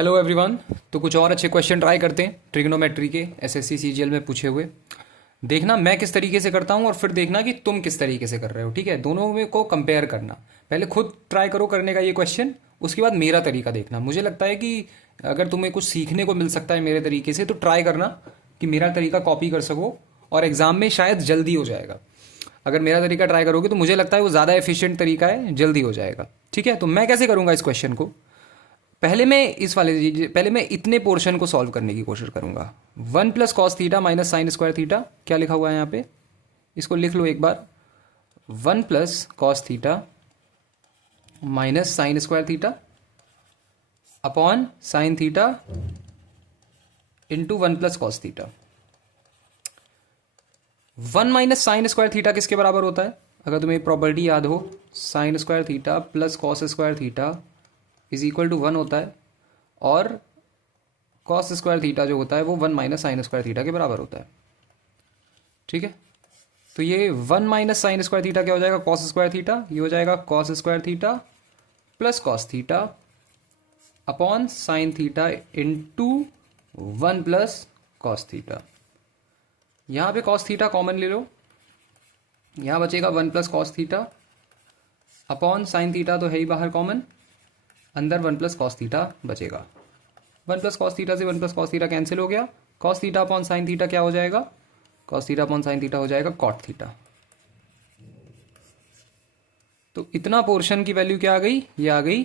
Hello everyone. तो कुछ और अच्छे क्वेश्चन ट्राई करते हैं ट्रिग्नोमेट्री के एसएससी सीजीएल में पूछे हुए। देखना मैं किस तरीके से करता हूँ और फिर देखना कि तुम किस तरीके से कर रहे हो। ठीक है, दोनों में को कंपेयर करना। पहले खुद ट्राई करो करने का ये क्वेश्चन, उसके बाद मेरा तरीका देखना। मुझे लगता है कि अगर तुम्हें कुछ सीखने को मिल सकता है मेरे तरीके से तो ट्राई करना कि मेरा तरीका कॉपी कर सको, और एग्जाम में शायद जल्दी हो जाएगा। अगर मेरा तरीका ट्राई करोगे तो मुझे लगता है वो ज़्यादा एफिशिएंट तरीका है, जल्दी हो जाएगा। ठीक है, तो मैं कैसे करूँगा इस क्वेश्चन को। पहले मैं इतने पोर्शन को सॉल्व करने की कोशिश करूंगा। 1 + cos theta minus sine square theta, क्या लिखा हुआ है यहाँ पे, इसको लिख लो एक बार। 1 + cos theta minus sine square theta upon sine theta into 1 + cos theta. 1 - sin² theta किसके बराबर होता है? अगर तुम्हें प्रॉपर्टी याद हो, sine square theta plus cos square theta is equal to 1 होता है, और कॉस स्क्वायर थीटा जो होता है वो 1 - sin² थीटा के बराबर होता है। ठीक है, तो ये 1 - sin² थीटा क्या हो जाएगा, कॉस स्क्वायर थीटा। ये हो जाएगा cos square theta plus cos theta upon sine theta into 1 + cos theta. यहाँ पे कॉस थीटा कॉमन ले लो, यहाँ बचेगा 1 + cos theta upon sine theta तो है ही बाहर कॉमन, अंदर 1 + cos थीटा बचेगा। 1 + cos थीटा से 1 + cos थीटा कैंसिल हो गया। cos theta upon sine theta क्या हो जाएगा, cos theta upon sine theta हो जाएगा cot थीटा। तो इतना पोर्शन की वैल्यू क्या आ गई, ये आ गई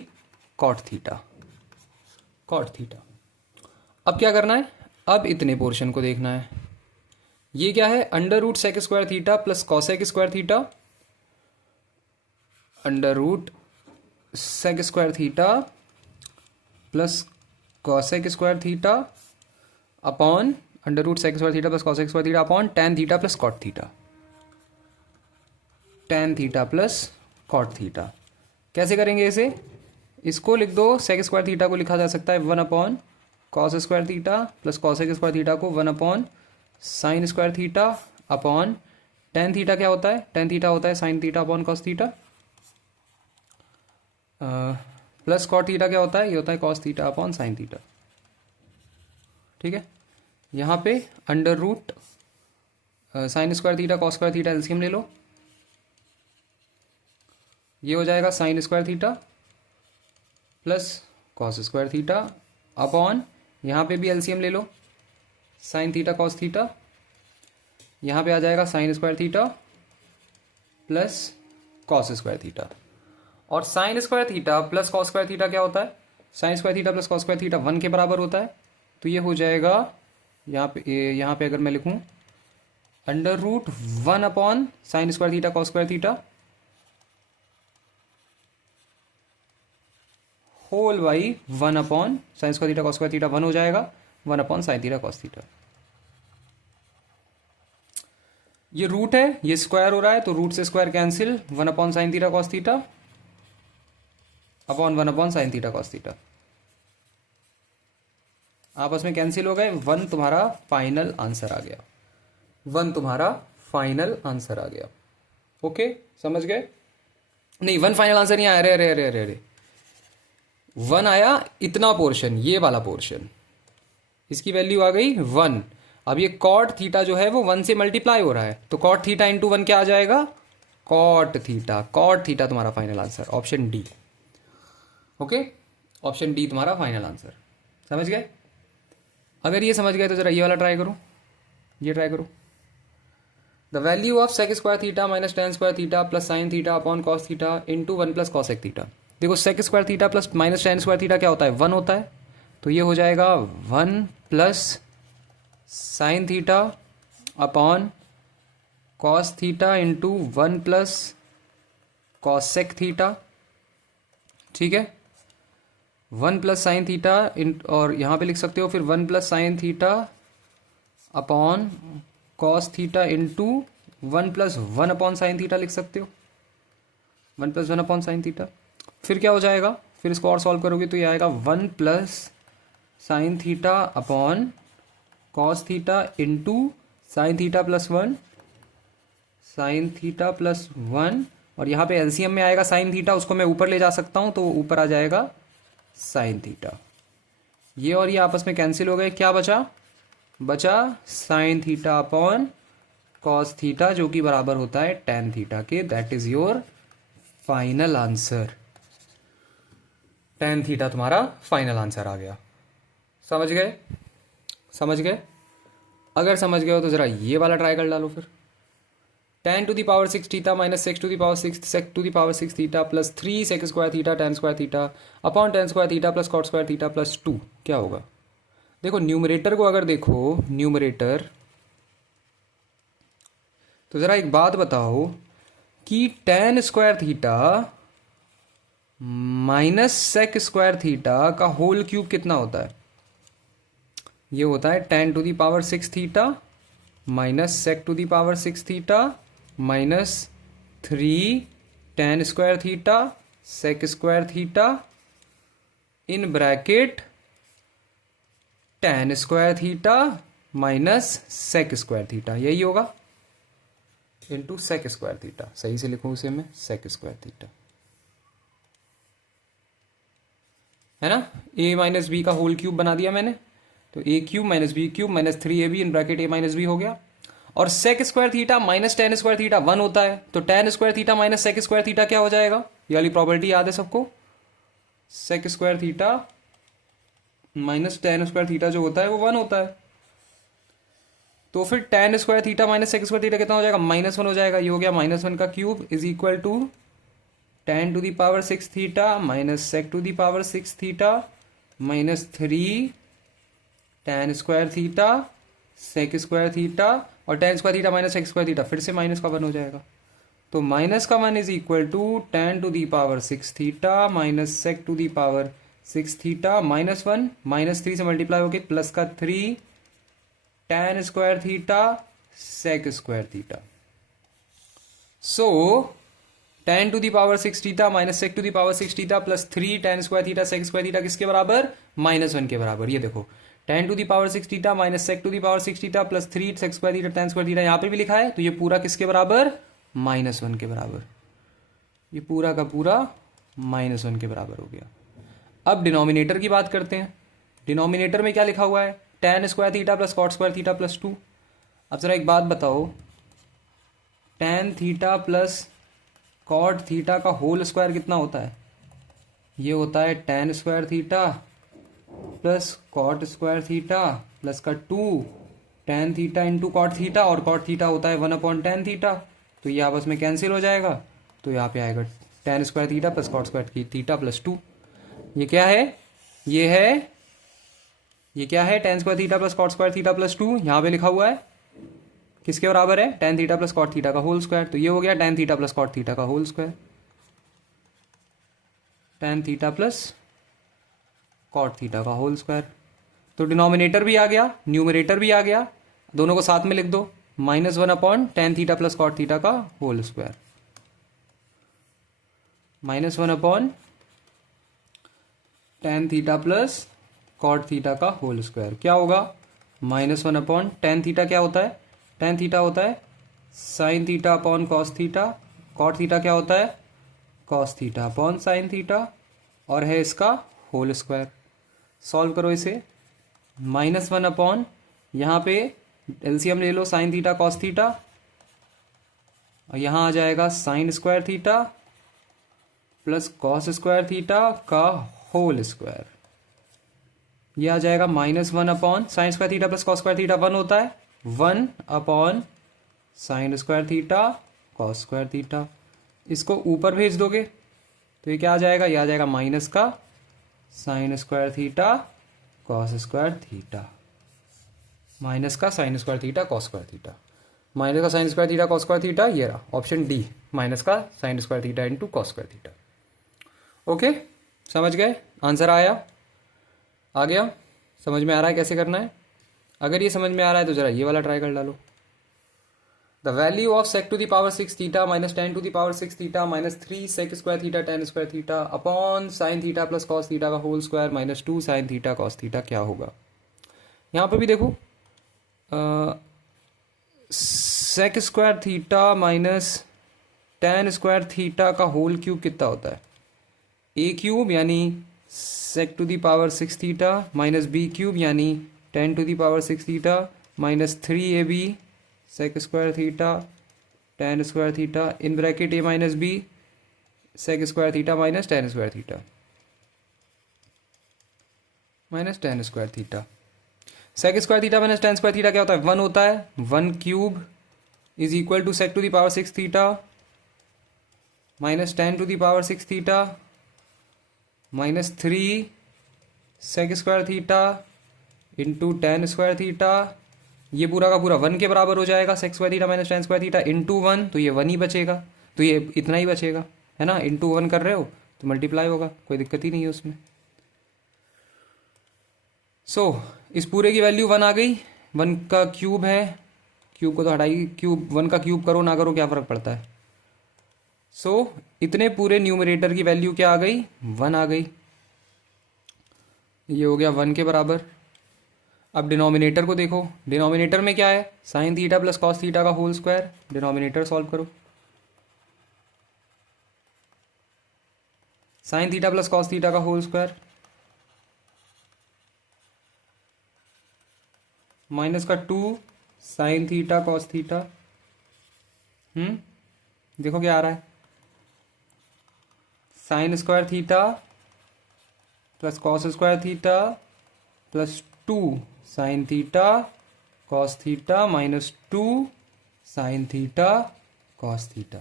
cot थीटा। cot theta. अब क्या करना है, अब इतने पोर्शन को देखना है। ये क्या है, √sec² theta plus cosec² theta, √sec² theta plus cosec² theta upon √sec² theta plus cosec² theta upon tan theta plus cot theta. tan theta plus cot theta कैसे करेंगे इसे, इसको लिख दो। sec² थीटा को लिखा जा सकता है 1/cos² theta plus cosec² theta को 1/sin² theta upon tan theta क्या होता है, tan थीटा होता है sin theta upon cos theta, plus cot theta क्या होता है, ये होता है cos theta upon sine theta. ठीक है, यहाँ पे √sin² theta cos² theta LCM ले लो, ये हो जाएगा sin² theta plus cos² theta upon, यहाँ पे भी एलसीएम ले लो, साइन थीटा cos थीटा, यहाँ पे आ जाएगा sin² theta plus cos² theta. और sin² theta plus cos² theta क्या होता है, sin² theta plus cos² theta 1 के बराबर होता है। तो ये हो जाएगा यहाँ पे अगर मैं लिखूँ √1/sin² theta cos² theta whole by 1/sin² theta cos² theta 1 हो जाएगा, 1/sin थीटा cos थीटा। ये रूट है, ये स्क्वायर हो रहा है तो रूट से square cancel, 1/sin theta cos theta upon 1/sin theta cos theta, आपस में कैंसिल हो गए। 1 तुम्हारा फाइनल आंसर आ गया, 1 तुम्हारा फाइनल आंसर आ गया। ओके, समझ गए? नहीं, 1 फाइनल आंसर नहीं आया, अरे अरे अरे अरे अरे, 1 आया इतना पोर्शन, ये वाला पोर्शन, इसकी वैल्यू आ गई 1। अब ये cot थीटा जो है वो 1 से मल्टीप्लाई हो रहा है, तो cot थीटा इंटू 1 क्या आ जाएगा, cot थीटा। cot थीटा तुम्हारा final answer, option D. Okay, option D तुम्हारा फाइनल आंसर। समझ गए? अगर ये समझ गए तो जरा ये वाला ट्राई करो, ये ट्राई करो। The value of sec² theta minus tan² theta plus sine theta upon cos theta into 1 + cosec theta. देखो sec² theta plus minus tan² theta क्या होता है, 1 होता है, तो ये हो जाएगा 1 + sign theta upon cos theta into 1 + cosec theta. ठीक है, 1 + साइन थीटा और यहाँ पे लिख सकते हो फिर 1 + sign theta upon cos theta into 1 + 1/sin theta लिख सकते हो, 1 + 1/sin थीटा। फिर क्या हो जाएगा, फिर इसको और सॉल्व करोगे तो ये आएगा 1 + sign theta upon cos theta into sine theta plus 1, sign theta plus 1, और यहाँ पे एलसीएम में आएगा साइन थीटा, उसको मैं ऊपर ले जा सकता हूँ तो ऊपर आ जाएगा साइन थीटा। ये और ये आपस में कैंसिल हो गए, क्या बचा? बचा sign theta upon cos theta, जो कि बराबर होता है टेन थीटा के। That is your final answer. Tan theta तुम्हारा फाइनल आंसर आ गया। समझ गए? समझ गए? अगर समझ गए हो तो जरा ये वाला ट्राई कर डालो फिर। Tan to the power six theta minus sec to the power six sec to the power six theta plus three sec square theta tan square theta upon tan square theta plus cot square theta plus two, क्या होगा? देखो numerator को अगर देखो, numerator, तो जरा एक बात बताओ कि tan square theta minus sec square theta का होल क्यूब कितना होता है? ये होता है tan to the power six theta minus sec to the power six theta minus three tan square theta sec square theta in bracket tan square theta minus sec square theta, यही होगा, into sec square theta. सही से लिखूं उसे मैं, सेक square theta, है ना? A minus b का होल क्यूब बना दिया मैंने, तो a cube minus B cube minus three a b in bracket a minus b हो गया। और sec square theta minus tan square theta one होता है, तो tan square theta minus sec square theta क्या हो जाएगा? ये वाली प्रॉपर्टी याद है सबको? Sec square theta minus tan square theta जो होता है वो वन होता है, तो फिर tan square theta minus sec square theta कितना हो जाएगा? माइनस वन हो जाएगा। ये हो गया माइनस वन का cube is equal to tan to the power six theta minus sec to the power six theta minus three tan square theta sec square theta, और tan square theta minus sec square theta फिर से minus का one हो जाएगा, तो minus का one is equal to tan to the power six theta minus sec to the power six theta minus one minus three से multiply होके plus का three tan square theta sec square theta. So tan to the power six theta minus sec to the power six theta plus three tan square theta sec square theta किसके बराबर? Minus one के बराबर। ये देखो tan to the power six theta minus sec to the power six theta plus three sec square theta tan square theta यहाँ पे भी लिखा है, तो ये पूरा किसके बराबर? माइनस वन के बराबर। ये पूरा का पूरा माइनस वन के बराबर हो गया। अब डिनोमिनेटर की बात करते हैं। डिनोमिनेटर में क्या लिखा हुआ है? Tan square theta plus cot square theta plus two. अब जरा एक बात बताओ, tan theta plus cot theta का होल स्क्वायर कितना होता है? ये होता है tan square theta plus cot square theta plus का two tan theta into cot theta, और कॉट थीटा होता है वन अपॉन टेन थीटा, तो ये आपस में कैंसिल हो जाएगा, तो यहाँ पे आएगा tan square theta plus cot square theta plus two. ये क्या है? ये क्या है? Tan square theta plus cot square theta plus two, यहाँ पे लिखा हुआ है किसके बराबर है? Tan theta plus cot theta का होल स्क्वायर, तो ये हो गया tan theta plus cot theta का whole square, tan theta plus cot theta का होल स्क्वायर। तो डिनोमिनेटर भी आ गया, न्यूमरेटर भी आ गया, दोनों को साथ में लिख दो, minus one upon tan theta plus cot theta का whole square, minus one upon tan theta plus cot theta का होल स्क्वायर क्या होगा? Minus one upon tan theta क्या होता है? टेन थीटा होता है sine theta upon cos theta, cot theta क्या होता है? Cos theta upon sine theta, और है इसका होल स्क्वायर। सॉल्व करो इसे, माइनस वन अपॉन यहाँ पे एलसीएम ले लो साइन थीटा कॉस थीटा, और यहाँ आ जाएगा sine square theta plus cos square theta का होल स्क्वायर। ये आ जाएगा minus one upon sine square theta plus cos square theta one होता है, one upon sine square theta cos square theta. इसको ऊपर भेज दोगे तो ये क्या आ जाएगा? ये आ जाएगा माइनस का sine square theta cos square theta, minus का sine square theta cos square theta, minus का sine square theta cos square theta, ये रहा ऑप्शन डी, माइनस का sine square theta into cos square theta. Okay, समझ गए? Answer आया? आ गया? समझ में आ रहा है कैसे करना है? अगर ये समझ में आ रहा है तो जरा ये वाला ट्राई कर डालो। The value of sec to the power six theta minus tan to the power six theta minus three sec square theta tan square theta upon sine theta plus cos theta का whole square minus two sine theta cos theta क्या होगा? यहाँ पर भी देखो, sec square theta minus tan square theta का whole cube कितना होता है? ए क्यूब यानी sec to the power 6 theta minus B cube यानी 10 to the power 6 theta minus 3ab sec square theta tan square theta in bracket a minus B sec square theta minus tan square theta minus tan square theta. Sec square theta minus tan square theta क्या होता है? 1 होता है। 1 cube is equal to sec to the power 6 theta minus tan to the power 6 theta minus 3 sec square theta into tan square theta. ये पूरा का पूरा 1 के बराबर हो जाएगा। Sec square theta minus tan square theta into 1, तो ये 1 ही बचेगा, तो ये इतना ही बचेगा, है ना। इंटू 1 कर रहे हो तो मल्टीप्लाई होगा, कोई दिक्कत ही नहीं है उसमें। इस पूरे की वैल्यू 1 आ गई। 1 का क्यूब है, क्यूब को तो हटाई, क्यूब 1 का क्यूब करो ना करो क्या फ़र्क पड़ता है। इतने पूरे न्यूमरेटर की वैल्यू क्या आ गई? 1 आ गई। ये हो गया 1 के बराबर। अब डिनोमिनेटर को देखो, डिनोमिनेटर में क्या है? Sine theta plus cos theta का होल स्क्वायर। डिनोमिनेटर सॉल्व करो। Sign theta plus cos theta का होल स्क्वायर माइनस का 2 साइन थीटा कॉस थीटा। देखो क्या आ रहा है? Sine square theta plus cos square theta plus 2 sine theta cos theta minus 2 sine theta cos theta.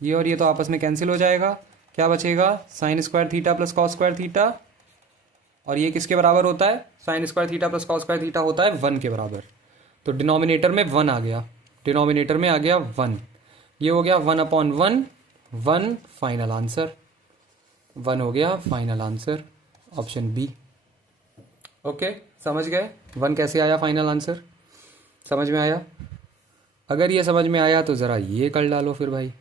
ये और ये तो आपस में कैंसिल हो जाएगा। क्या बचेगा? Sign square theta plus cos square theta. और ये किसके बराबर होता है? Sine square theta plus cos square theta होता है 1 के बराबर। तो डिनोमिनेटर में 1 आ गया, डिनोमिनेटर में आ गया 1। ये हो गया 1/1, 1 फाइनल आंसर। 1 हो गया final answer, option B. Okay, समझ गए 1 कैसे आया फाइनल आंसर? समझ में आया? अगर ये समझ में आया तो ज़रा ये कर डालो फिर भाई।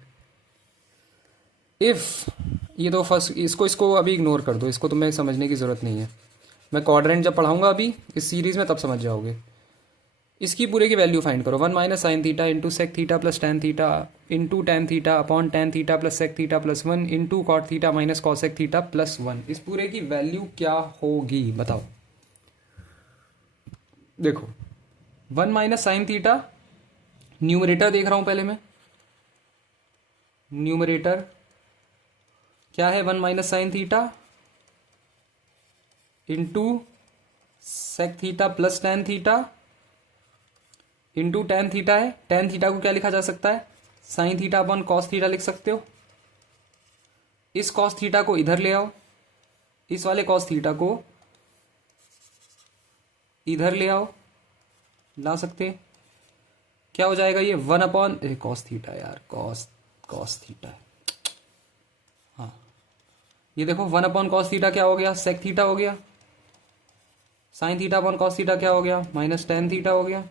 इफ़ ये तो फर्स्ट, इसको अभी इग्नोर कर दो, इसको तुम्हें समझने की ज़रूरत नहीं है। मैं क्वाड्रेंट जब पढ़ाऊंगा अभी इस सीरीज़ में तब समझ जाओगे। इसकी पूरे की वैल्यू फाइंड करो। 1 minus sine theta into sec theta plus tan theta into tan theta upon tan theta plus sec theta plus 1 into cot theta minus cosec theta plus 1। इस पूरे की वैल्यू क्या होगी बताओ? देखो 1 माइनस साइन थीटा, न्यूमरेटर देख रहा हूं पहले मैं। न्यूमरेटर क्या है? 1 minus sine theta into sec theta plus tan theta into tan theta है। टैन थीटा को क्या लिखा जा सकता है? Sine theta upon cos theta लिख सकते हो। इस कॉस थीटा को इधर ले आओ, इस वाले कॉस थीटा को इधर ले आओ, ला सकते। क्या हो जाएगा ये? 1/, कॉस थीटा यार, कॉस थीटा। हाँ, ये देखो 1/, कॉस थीटा क्या हो गया? सेक थीटा हो गया। Sine theta upon cos theta क्या हो गया? माइनस टैन थीटा हो गया।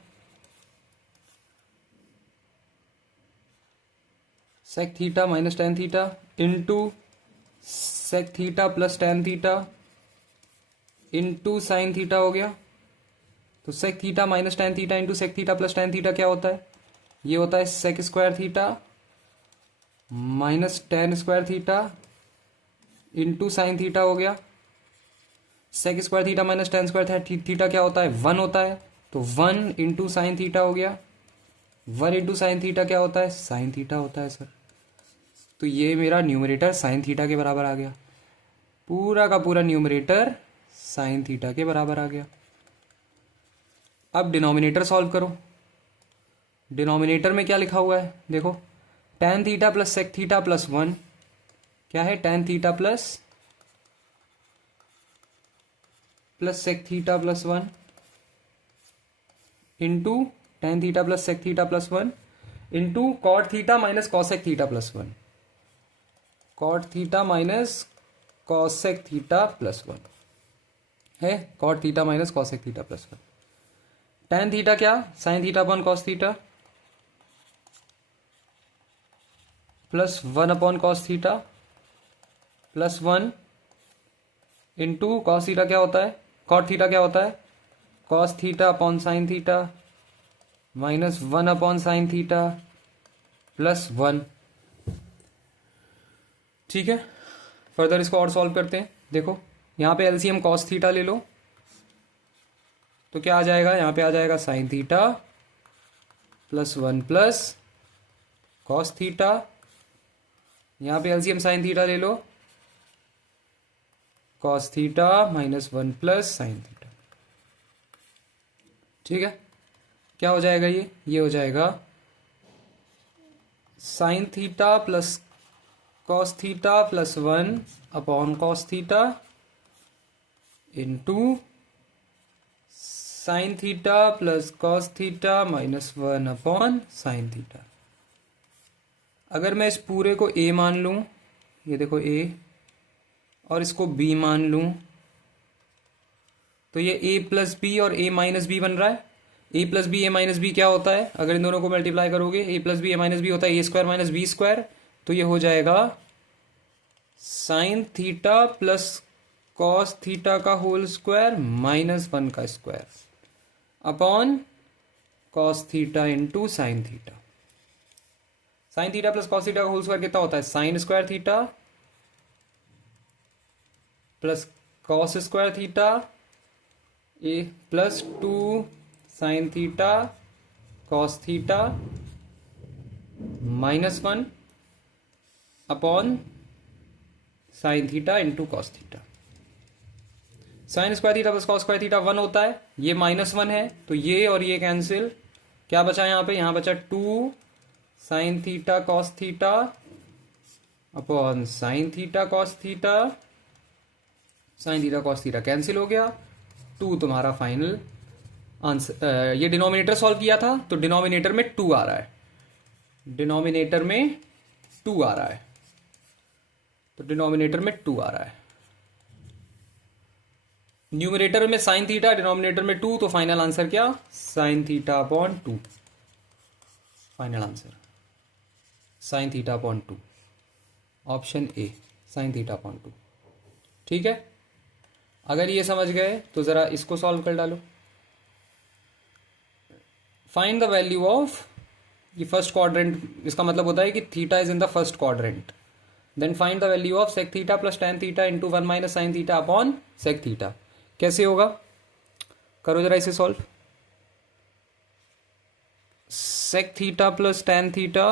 Sec theta minus tan theta into sec theta plus tan theta into sine theta हो गया। तो sec theta minus tan theta into sec theta plus tan theta क्या होता है? ये होता है sec square theta minus tan square theta into sine theta हो गया। Sec square theta minus tan square theta क्या होता है? 1 होता है। तो 1 इंटू साइन थीटा हो गया। 1 इंटू साइन थीटा क्या होता है? साइन थीटा होता है सर। तो ये मेरा न्यूमरेटर साइन थीटा के बराबर आ गया। पूरा का पूरा न्यूमरेटर साइन थीटा के बराबर आ गया। अब डिनोमिनेटर सॉल्व करो। डिनोमिनेटर में क्या लिखा हुआ है? देखो tan theta plus sec theta plus 1 क्या है? Tan theta plus sec theta plus 1 into tan theta plus sec theta plus 1 into cot theta minus cosec theta plus 1। Cot theta minus cosec theta plus 1 है। Cot theta minus cosec theta plus 1। Tan theta क्या? Sine theta upon cos theta plus 1 upon cos theta plus 1 into cos theta क्या होता है? Cot theta क्या होता है? Cos theta upon sine theta minus 1 upon sine theta plus 1। ठीक है, further इसको और सॉल्व करते हैं। देखो यहाँ पे एलसीएम कॉस थीटा ले लो, तो क्या आ जाएगा, यहाँ पे आ जाएगा sine theta plus 1 plus cos theta. यहाँ पे एलसीएम साइन थीटा ले लो, cos theta minus 1 plus sine theta. ठीक है, क्या हो जाएगा ये हो जाएगा sine theta plus cos theta plus 1 upon cos theta into sine theta plus cos theta minus 1 upon sine theta. अगर मैं इस पूरे को a मान लूं, ये देखो a, और इसको b मान लूं, तो ये a प्लस बी और a माइनस बी बन रहा है। a plus B, a minus B क्या होता है, अगर इन दोनों को मल्टीप्लाई करोगे, a plus B, a minus b होता है a square minus B square. तो ये हो जाएगा sine theta plus cos theta का होल स्क्वायर माइनस 1 का square upon cos theta into sine theta. Sine theta plus cos theta का whole square कितना होता है, sine square theta plus cos square theta a plus 2 sine theta cos theta minus 1 upon sine theta into cos theta. Sign square theta plus cos square theta 1 होता है, ये minus 1 है, तो ये और ये कैंसिल। क्या बचा यहाँ बचा 2 sine theta cos theta upon sine theta cos theta. Sine theta cos theta cancel हो गया, 2 तुम्हारा फाइनल आंसर। ये डिनोमिनेटर सॉल्व किया था तो डिनोमिनेटर में 2 आ रहा है, डिनोमिनेटर में 2 आ रहा है, तो डिनोमिनेटर में 2 आ रहा है। न्यूमरेटर में साइन थीटा, डिनोमिनेटर में 2, तो फाइनल आंसर क्या, sine theta upon 2। Final answer sine theta upon 2, option A sign theta upon 2। ठीक है, अगर ये समझ गए तो जरा इसको सॉल्व कर डालो। फाइंड द वैल्यू ऑफ, ये फर्स्ट क्वाड्रेंट, इसका मतलब होता है कि theta is in the first quadrant. Then find the value of sec theta plus tan theta into 1 minus sine theta upon sec theta. कैसे होगा, करो जरा इसे solve. Sec theta plus tan theta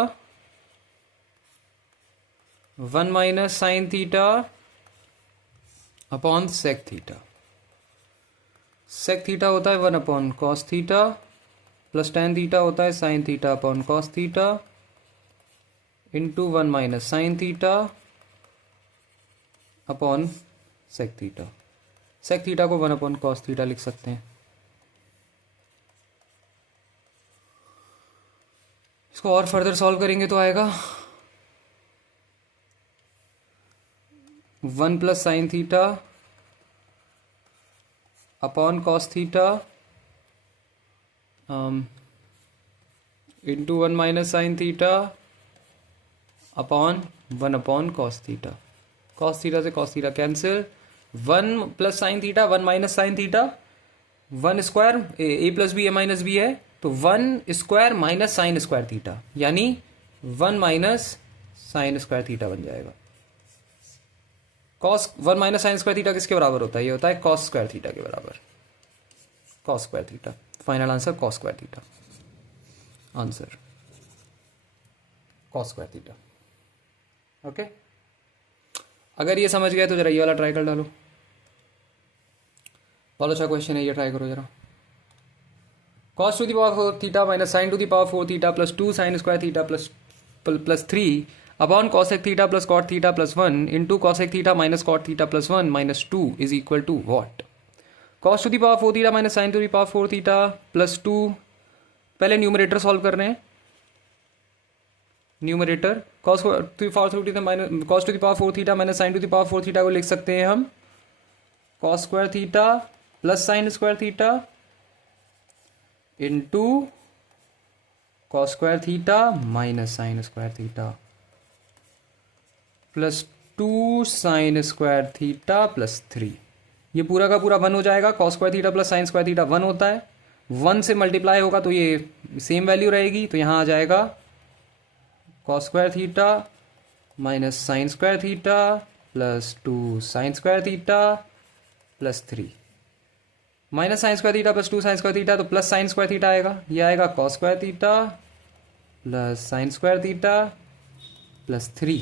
1 minus sine theta upon sec theta. Sec theta होता है 1 upon cos theta plus tan theta होता है sine theta upon cos theta into 1 minus sine theta upon sec theta. Sec theta को 1 upon cos theta लिख सकते हैं। इसको और फर्दर सॉल्व करेंगे तो आएगा 1 plus sine theta upon cos theta into 1 minus sine theta upon 1 upon cos theta. Cos theta से cos theta cancel, 1 plus sine theta 1 minus sine theta, 1 square a plus B A minus b है, तो 1 square minus sine square theta, यानी 1 minus sine square theta बन जाएगा। Cos 1 minus sine square theta किसके बराबर होता है, ये होता है कॉस स्क्वायर थीटा के बराबर, cos square theta. Final answer cos square theta, answer cos square theta. Okay, अगर ये समझ गए तो जरा ये वाला ट्राई कर डालो। बहुत अच्छा क्वेश्चन है ये, ट्राई करो जरा। Cos to the power 4 theta minus sine to the power 4 theta plus 2 sine square theta plus 3 upon cosec theta plus cot theta plus 1 into cosec theta minus cot theta plus 1 minus 2 is equal to what. Cos to the power 4 theta minus sine to the power 4 theta plus 2, पहले numerator solve कर रहे हैं। Numerator cos to the power 4 theta minus cos to the power 4 theta minus sine to the power 4 theta को लिख सकते हैं हम cos square theta plus sine square theta into cos square theta minus sine square theta plus 2 sine square theta plus 3। ये पूरा का पूरा 1 हो जाएगा। Cos square theta plus sine square theta 1 होता है, 1 से मल्टीप्लाई होगा तो ये सेम वैल्यू रहेगी, तो यहाँ आ जाएगा cos square theta minus sine square theta plus 2 sine square theta plus 3 minus sine square theta plus 2 sine square theta, तो प्लस साइन स्क्वायर थीटा आएगा, ये आएगा cos square theta plus sine square theta plus 3,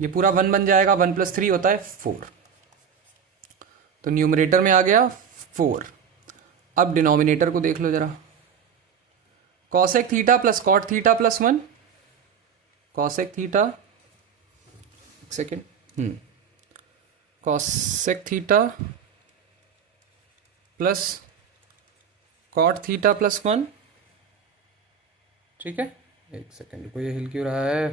ये पूरा 1 बन जाएगा, 1 plus 3 होता है 4, तो न्यूमरेटर में आ गया 4। अब डिनोमिनेटर को देख लो जरा, cosec theta plus cot theta plus 1, cosec theta, एक second, cosec theta plus cot theta plus 1, ठीक है, एक सेकेंड को, ये हिल क्यों रहा है,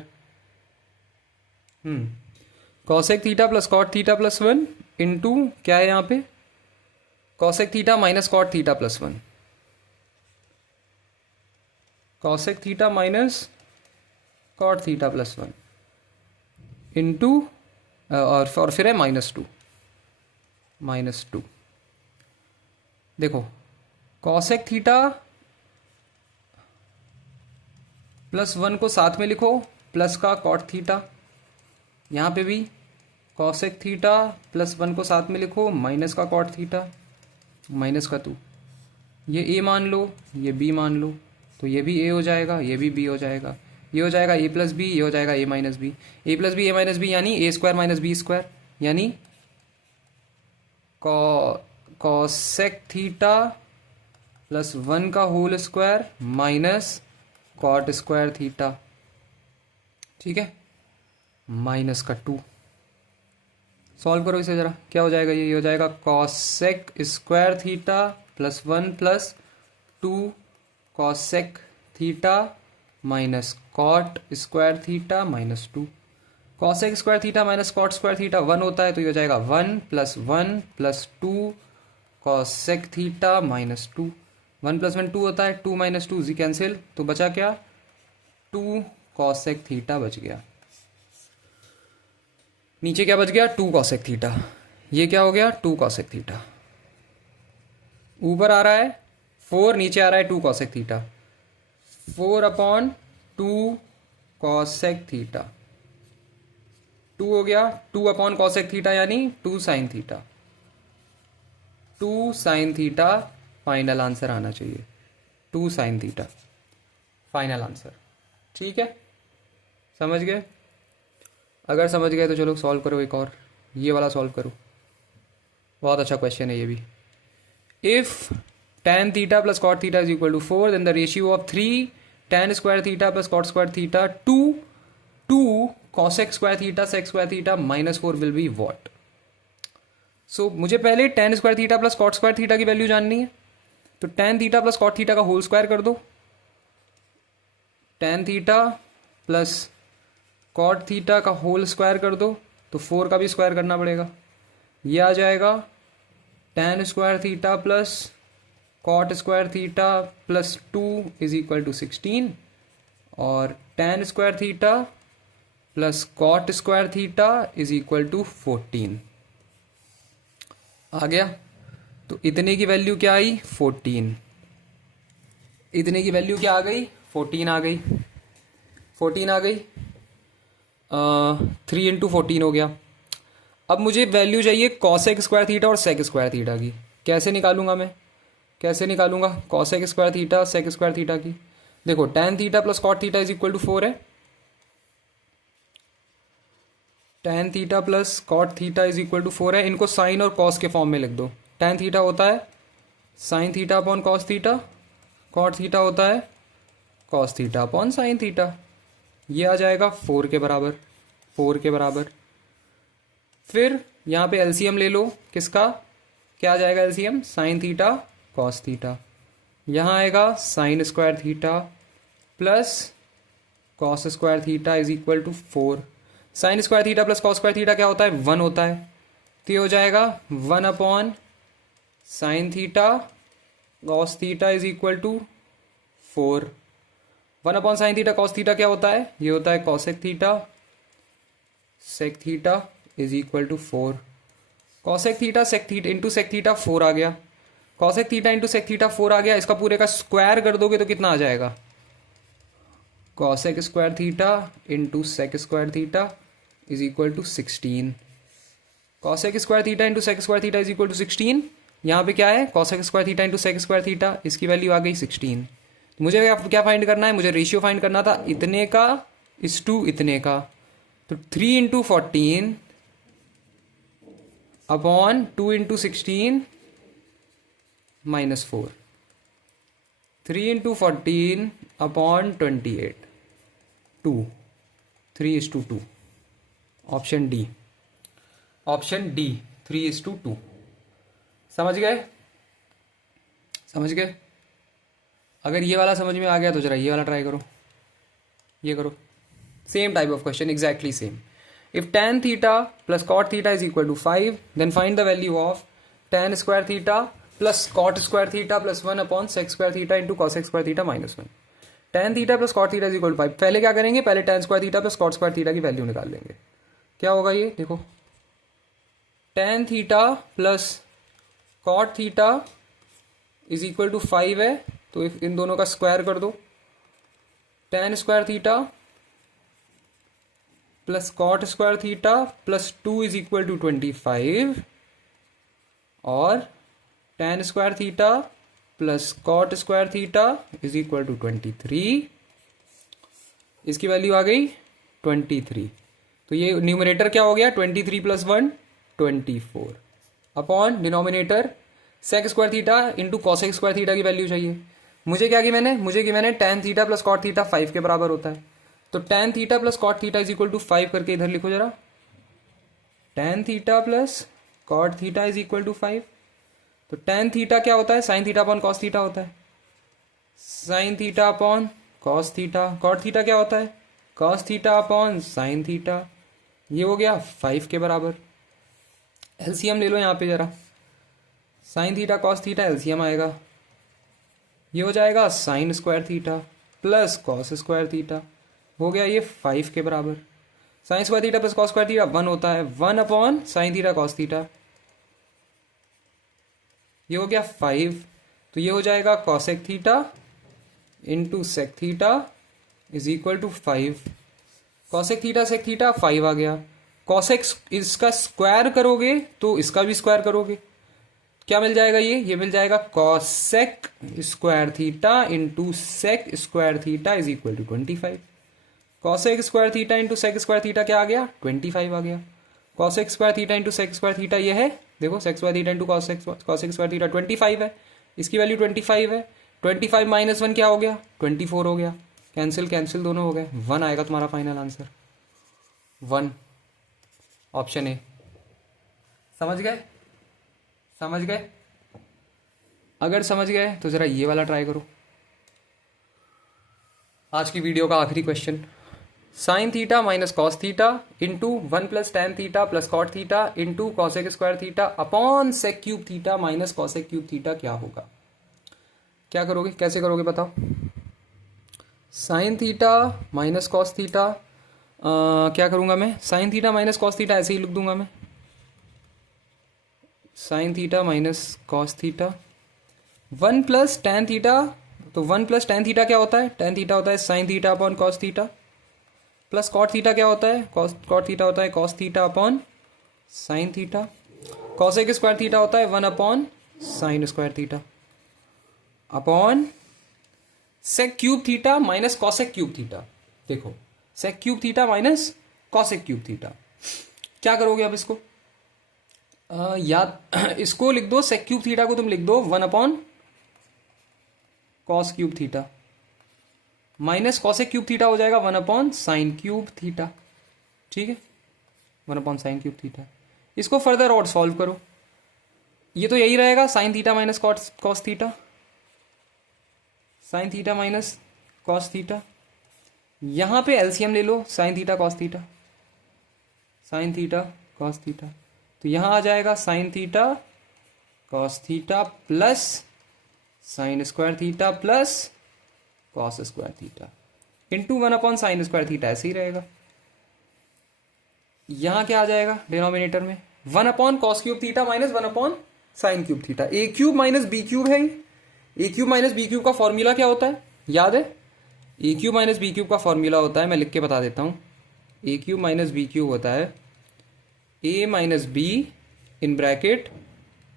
cosec theta plus cot theta plus 1 into क्या है यहाँ पे, cosec theta minus cot theta plus 1, cosec theta minus cot theta plus 1 into और फिर है माइनस टू। देखो कॉसेक थीटा प्लस 1 को साथ में लिखो, प्लस का कॉट थीटा, यहाँ पे भी कॉसेक थीटा प्लस 1 को साथ में लिखो, माइनस का कॉट थीटा माइनस का 2, ये ए मान लो, ये बी मान लो, तो ये भी ए हो जाएगा, ये भी बी हो जाएगा, ये हो जाएगा ए प्लस बी, ये हो जाएगा A minus B, A plus B A minus B यानी A square minus B square, यानी कॉसेक थीटा प्लस 1 का whole square minus cot square theta, ठीक है, माइनस का 2। सॉल्व करो इसे जरा, क्या हो जाएगा, ये हो जाएगा cosec square theta plus 1 plus 2 cosec theta minus cot square theta minus 2, cosec square theta minus cot square theta 1 होता है, तो ये हो जाएगा 1 plus 2 cosec theta minus 2, 1 plus 1 2 होता है, 2 माइनस 2 जी कैंसिल, तो बचा क्या, 2 कॉसेक थीटा बच गया, नीचे क्या बच गया, 2 कॉसेक थीटा, ये क्या हो गया 2 कॉसेक थीटा, ऊपर आ रहा है 4, नीचे आ रहा है 2 कॉसेक थीटा, 4/2 कॉसेक थीटा, 2 हो गया, 2 कॉसेक थीटा यानी 2 sine theta, 2 sine theta final answer आना चाहिए, 2 साइन थीटा फाइनल आंसर, ठीक है, समझ गए, अगर समझ गए तो चलो सॉल्व करो, एक और ये वाला सॉल्व करो, बहुत अच्छा क्वेश्चन है ये भी। If tan theta plus cot theta is equal to 4, then the ratio of 3 tan square theta plus cot square theta to 2 cosec square theta sec square theta minus 4 will be what? So मुझे पहले tan square theta plus cot square theta की value जाननी है, तो tan theta plus cot theta का whole square कर दो, tan theta plus cot theta का होल स्क्वायर कर दो, तो 4 का भी स्क्वायर करना पड़ेगा, ये आ जाएगा tan square theta plus cot square theta plus 2 is equal to 16, और tan square theta plus cot square theta is equal to 14 आ गया, तो इतने की वैल्यू क्या आई 14, इतने की वैल्यू क्या आ गई 14 आ गई, 14 आ गई, 3 इंटू 14 हो गया। अब मुझे वैल्यू चाहिए कॉसेक स्क्वायर थीटा और सेक स्क्वायर थीटा की, कैसे निकालूंगा मैं, कैसे निकालूंगा cosec square theta sec square theta की, देखो tan theta plus cot theta is equal to 4 है, tan theta plus cot theta is equal to 4 है, इनको साइन और कॉस के फॉर्म में लिख दो, tan थीटा होता है sine theta upon cos theta, cot theta होता है cos theta upon sine theta, ये आ जाएगा 4 के बराबर, 4 के बराबर। फिर यहाँ पे एलसीएम ले लो, किसका, क्या आ जाएगा LCM, sine theta cos theta, यहाँ आएगा sine square theta plus cos square theta is equal to 4, sine square theta plus cos square theta क्या होता है 1 होता है, तो ये हो जाएगा 1 upon sine theta cos theta is equal to 4, 1 upon sine theta cos theta क्या होता है, ये होता है cosec theta sec theta is equal to 4, cosec theta sec theta into sec theta 4 आ गया, cosec theta into sec theta 4 आ गया, इसका पूरे का स्क्वायर कर दोगे तो कितना आ जाएगा, cosec square theta into sec square theta is equal to 16, cosec square theta into sec square theta is equal to 16। यहाँ पे क्या है, cosec square theta into sec square theta, इसकी वैल्यू आ गई 16। मुझे क्या फाइंड करना है, मुझे रेशियो फाइंड करना था इतने का इस टू इतने का। तो 3 into 14 upon 2 into 16 -4, 3 into 14 upon 28, 2, 3:2। Option D, option D 3:2। समझ गए, समझ गए। अगर ये वाला समझ में आ गया तो जरा ये वाला ट्राई करो, ये करो। Same type of question, exactly same. If tan theta plus cot theta is equal to 5, then find the value of tan square theta plus cot square theta plus 1 upon sec square theta into cosec square theta -1। tan theta plus cot theta is equal to 5। पहले क्या करेंगे, पहले tan square theta plus cot square theta की value निकाल लेंगे। क्या होगा ये देखो, tan theta plus cot theta is equal to 5 है, तो इन दोनों का स्क्वायर कर दो। tan square theta plus cot square theta plus 2 is equal to 25, और tan square theta plus cot square theta is equal to 23। इसकी वैल्यू आ गई 23। तो ये न्यूमरेटर क्या हो गया, 23 plus 1 24 upon denominator sec square theta into cosec square theta की वैल्यू चाहिए। मुझे क्या की मैंने, मुझे कि मैंने tan theta plus cot theta 5 के बराबर होता है। तो tan theta plus cot theta is equal to 5 करके इधर लिखो जरा, tan theta plus cot theta is equal to 5। तो tan थीटा क्या होता है, sine theta upon cos theta होता है, sine theta upon cos theta. Cot theta क्या होता है, cos theta upon sine theta. ये हो गया 5 के बराबर। एलसीएम ले लो यहाँ पे जरा, sine theta cos theta LCM आएगा, ये हो जाएगा sine square theta plus cos square theta, हो गया ये 5 के बराबर। Sine square theta plus cos square theta 1 होता है, 1 upon sine theta cos theta, ये हो गया 5। तो ये हो जाएगा cosec theta into sec theta is equal to 5। Cosec theta sec theta 5 आ गया। कॉसेक इसका स्क्वायर करोगे तो इसका भी स्क्वायर करोगे, क्या मिल जाएगा, ये मिल जाएगा cosec square theta into sec square theta is equal to 25। Cosec square theta into sec square theta क्या आ गया, 25 आ गया। Cosec square theta into sec square theta ये है, देखो sec square theta into cosec square theta 25 है, इसकी वैल्यू 25 है। 25 माइनस 1 क्या हो गया, 24 हो गया। कैंसिल कैंसिल दोनों हो गए, 1 आएगा तुम्हारा फाइनल आंसर, 1, ऑप्शन ए। समझ गए, समझ गए। अगर समझ गए तो जरा ये वाला ट्राई करो। आज की वीडियो का आखिरी question, sine theta minus cos theta into 1 plus tan theta plus cot theta into cosec square theta upon sec cube theta minus cosec cube theta क्या होगा। क्या करोगे, कैसे करोगे बताओ। Sine theta minus cos theta, क्या करूंगा मैं, sine theta minus cos theta ऐसे ही लिख दूंगा मैं, sine theta minus cos theta. 1 plus tan theta, तो 1 प्लस टैन थीटा क्या होता है, टैन थीटा होता है sine theta upon cos theta, plus cot theta क्या होता है, कॉट थीटा होता है cos theta upon sine theta. Cosec square theta होता है 1 upon sine square theta upon sec cube theta minus cosec cube theta. देखो sec cube theta minus cosec cube theta, क्या करोगे अब इसको, याद इसको लिख दो, सेक क्यूब थीटा को तुम लिख दो 1 upon cos cube theta minus cosec cube theta हो जाएगा 1 अपॉन साइन क्यूब थीटा। ठीक है, 1 अपॉन साइन क्यूब थीटा। इसको फर्दर और सॉल्व करो, ये तो यही रहेगा sine theta minus cos theta, sine theta minus cos theta. यहां पे एलसीएम ले लो, sine theta cos theta, sine theta cos theta, तो यहां आ जाएगा sine theta cos theta plus sine square theta plus cos square theta into 1 upon sine square theta, ऐसे ही रहेगा। यहां क्या आ जाएगा डिनोमिनेटर में, 1 upon cos cube theta minus 1 upon sine cube theta. A cube minus B cube है, a cube minus B cube का फॉर्मूला क्या होता है, याद है, a cube minus B cube का फॉर्मूला होता है, मैं लिख के बता देता हूं, a cube minus B cube होता है a minus b in bracket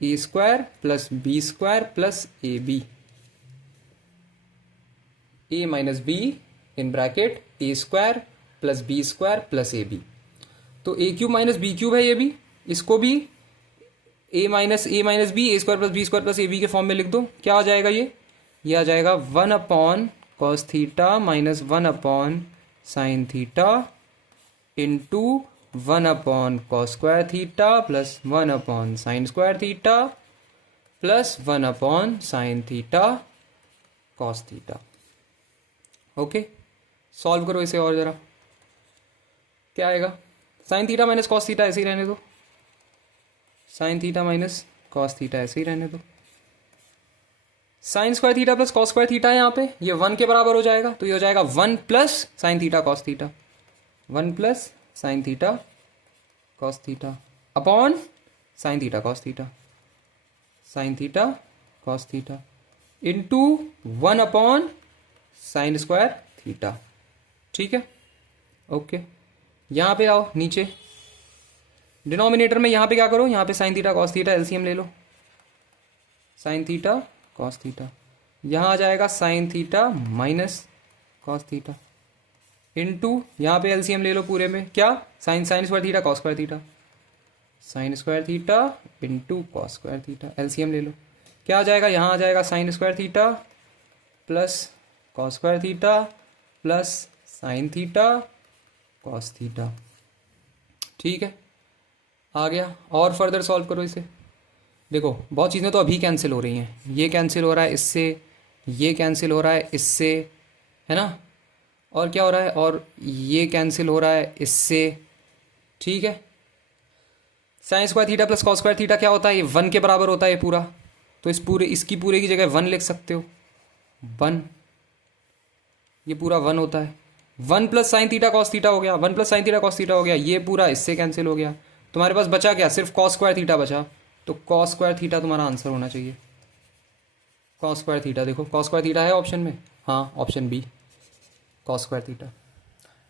a square plus b square plus a b, A minus b in bracket a square plus b square plus a b. तो a cube minus B cube है ये भी, इसको भी a minus B a square plus b square plus a b के form में लिख दो। क्या आ जाएगा ये आ जाएगा 1 upon cos theta minus 1 upon sine theta into 1 upon cos square theta plus 1 upon sine square theta plus 1 upon sine theta cos theta. Okay, solve करो इसे और जरा, क्या आएगा? Sign theta minus cos theta ऐसे ही रहने दो, sign theta minus cos theta ऐसे ही रहने दो। Sign square theta plus cos square theta है यहाँ पे, ये 1 के बराबर हो जाएगा, तो ये हो जाएगा 1 plus sine theta cos theta, 1 plus sine theta cos theta upon sine theta cos theta, sine theta cos theta into 1 upon sine square theta. ठीक है, ओके। यहाँ पे आओ नीचे, डिनोमिनेटर में यहाँ पे क्या करो, यहाँ पे sign theta cos theta LCM ले लो, साइन थीटा कॉस थीटा, यहाँ आ जाएगा sine theta minus cos theta into यहाँ पे एलसीएम ले लो पूरे में, क्या? Sign square theta cos square theta, sign square theta into cos square theta, LCM ले लो, क्या आ जाएगा? यहाँ आ जाएगा sine square theta plus cos square theta plus sine theta cos theta. ठीक है, आ गया। और फर्दर सॉल्व करो इसे। देखो बहुत चीज़ें तो अभी कैंसिल हो रही हैं, ये कैंसिल हो रहा है इससे, ये कैंसिल हो रहा है इससे, है ना? और क्या हो रहा है? और ये कैंसिल हो रहा है इससे। ठीक है, sine square theta plus cos square theta क्या होता है? ये 1 के बराबर होता है ये पूरा, तो इसकी पूरे की जगह 1 लिख सकते हो, 1, ये पूरा 1 होता है। 1 plus sine theta cos theta हो गया, 1 plus sine theta cos theta हो गया, ये पूरा इससे कैंसिल हो गया, तुम्हारे पास बचा क्या? सिर्फ कॉस स्क्वायर थीटा बचा, तो कॉस स्क्वायर थीटा तुम्हारा आंसर होना चाहिए। कॉस स्क्वायर थीटा, देखो कॉस स्क्वायर थीटा है ऑप्शन में, हाँ option B cos square theta.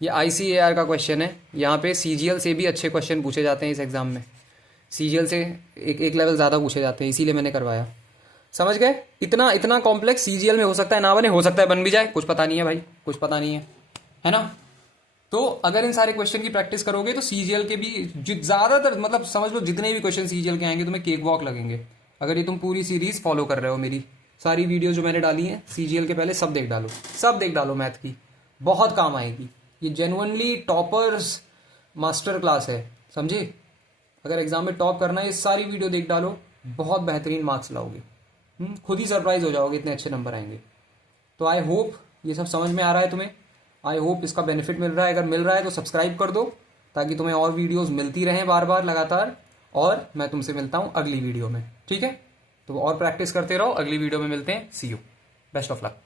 ये ICAR का क्वेश्चन है, यहाँ पे CGL से भी अच्छे क्वेश्चन पूछे जाते हैं इस एग्जाम में, CGL से एक लेवल ज़्यादा पूछे जाते हैं, इसीलिए मैंने करवाया। समझ गए? इतना कॉम्प्लेक्स CGL में हो सकता है ना बने, हो सकता है बन भी जाए, कुछ पता नहीं है भाई, कुछ पता नहीं है ना? तो अगर इन सारे क्वेश्चन की प्रैक्टिस करोगे तो CGL के भी ज़्यादातर, मतलब समझ लो जितने भी क्वेश्चन CGL के आएंगे तुम्हें केक वॉक लगेंगे, अगर ये तुम पूरी सीरीज फॉलो कर रहे हो। मेरी सारी वीडियो जो मैंने डाली हैं CGL के पहले सब देख डालो, मैथ की बहुत काम आएगी। ये जेन्युइनली टॉपर्स मास्टर क्लास है, समझे? अगर एग्जाम में टॉप करना है, ये सारी वीडियो देख डालो, बहुत बेहतरीन मार्क्स लाओगे, खुद ही सरप्राइज हो जाओगे, इतने अच्छे नंबर आएंगे। तो आई होप ये सब समझ में आ रहा है तुम्हें, आई होप इसका बेनिफिट मिल रहा है। अगर मिल रहा है तो सब्सक्राइब कर दो, ताकि तुम्हें और वीडियोस मिलती रहें बार बार लगातार, और मैं तुमसे मिलता हूँ अगली वीडियो में। ठीक है, तो और प्रैक्टिस करते रहो, अगली वीडियो में मिलते हैं। सी यू, बेस्ट ऑफ लक।